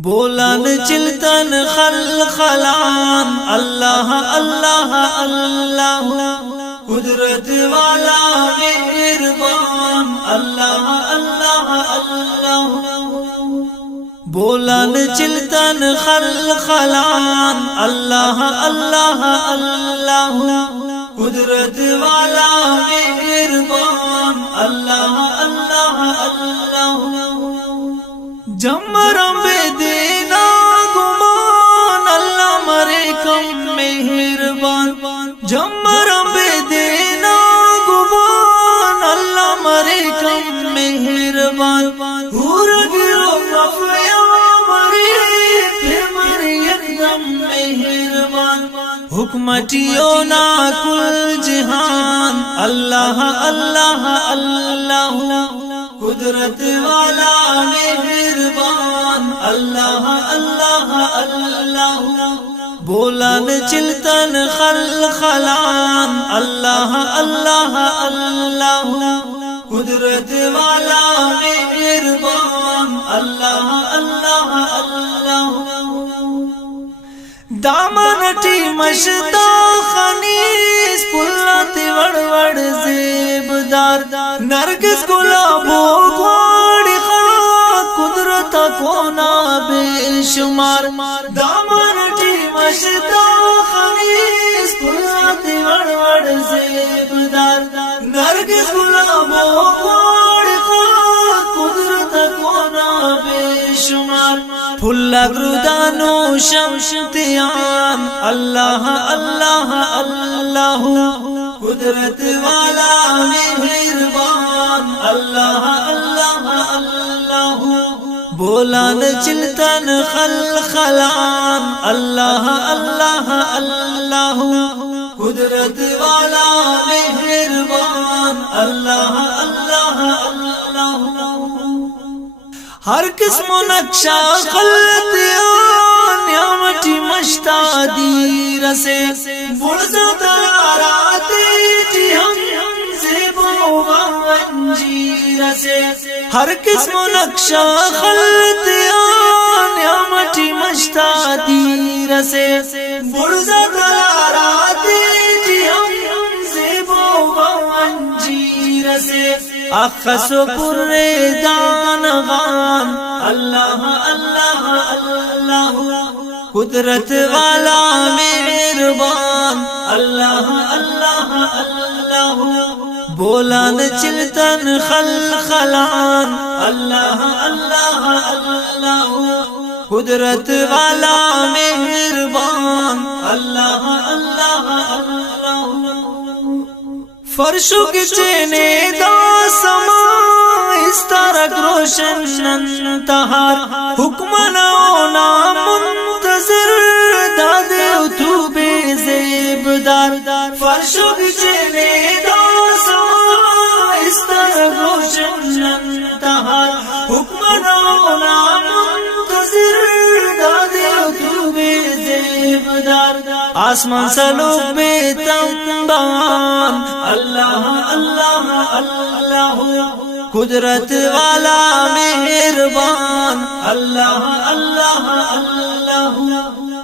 بولان چلتن خلخلان اللہ اللہ اللہ قدرت والا مہربان اللہ اللہ اللہ بولان چلتن خلخلان اللہ اللہ اللہ قدرت والا مہربان اللہ اللہ اللہ جمرم دینا گمان اللہ مرے کم مہربان جمرم دینا گمان اللہ مرے کم مہربان پورا گرو کفیا مرے پھر مرے یکدم مہربان حکمتیوں نا کل جہان اللہ اللہ اللہ قدرت والا مہربان اللہ اللہ اللہ بولان چلتن خلخلان اللہ اللہ اللہ قدرت والا مہربان اللہ اللہ اللہ دامنٹی مشتا خنیس پلتی وڑوڑ زیبدار نرگس گلابو گوڑی خواہ قدرت کونا بے شمار دامنٹی مشتا خنیس پلتی وڑوڑ زیبدار نرگس گلابو گوڑی خواہ قدرت کونا بے شمار پھلا گردانو شمشتیان اللہ اللہ اللہ قدرت والا مہربان اللہ اللہ اللہ بولان چلتن خلخلان اللہ اللہ اللہ قدرت والا مہربان اللہ اللہ اللہ ہر قسم نقشہ خلطیان نعمتی مشتا دیر سے برزا دلاراتی جی ہم زیبو انجیر سے ہر قسم نقشہ خلطیان نعمتی مشتا دیر سے برزا دلاراتی جی ہم زیبو انجیر سے اخص پر دانغان اللہ اللہ اللہ قدرت والا مہربان اللہ اللہ اللہ بولان چلتن خلخلان اللہ اللہ اللہ قدرت والا مہربان اللہ اللہ اللہ فرشو کی چینے دا سما استارک روشن انتہار حکمناونا منتظر دادیو تو بے زیبدار فرشو کی چینے دا سما استارک روشن انتہار حکمناونا منتظر دادیو تو بے زیبدار آسمان سلوک بے تنبان اللہ اللہ اللہ قدرت والا مہربان اللہ اللہ اللہ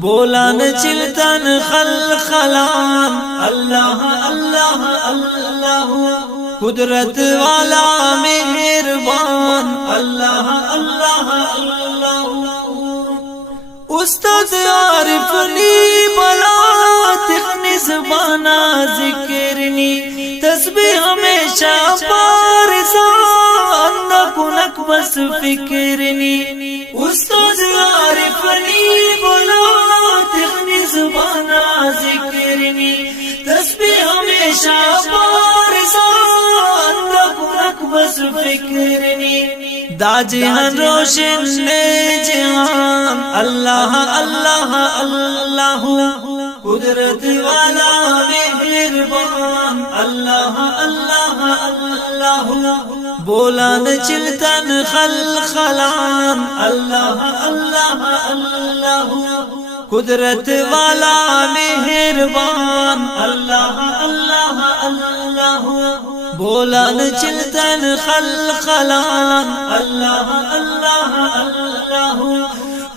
بولان چلتن خلخلان اللہ اللہ اللہ قدرت والا مہربان اللہ اللہ اللہ استاد عارف نی بلا تخنی زبانا ذکرنی تسبیح ہمیشہ پارسان نکنک بس فکرنی استاد عارف نی بلا تخنی زبانا ذکرنی تسبیح ہمیشہ پارسان نکنک بس فکرنی دا جہان روشن جہان اللہ اللہ اللہ قدرت والا مہربان اللہ اللہ اللہ بولان چلتن خلخلان اللہ اللہ اللہ قدرت والا مہربان اللہ اللہ اللہ بولان چلتن خلخلان اللہ اللہ اللہ